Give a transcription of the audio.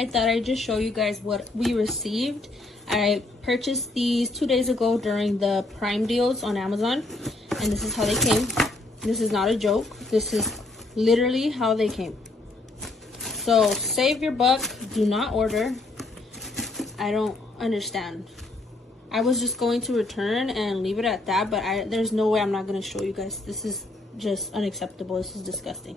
I thought I'd just show you guys what we received. I purchased these 2 days ago during the Prime deals on Amazon, and this is how they came. This is not a joke. This is literally how they came. So save your buck. Do not order. I don't understand. I was just going to return and leave it at that, but there's no way I'm not going to show you guys. This is just unacceptable. This is disgusting.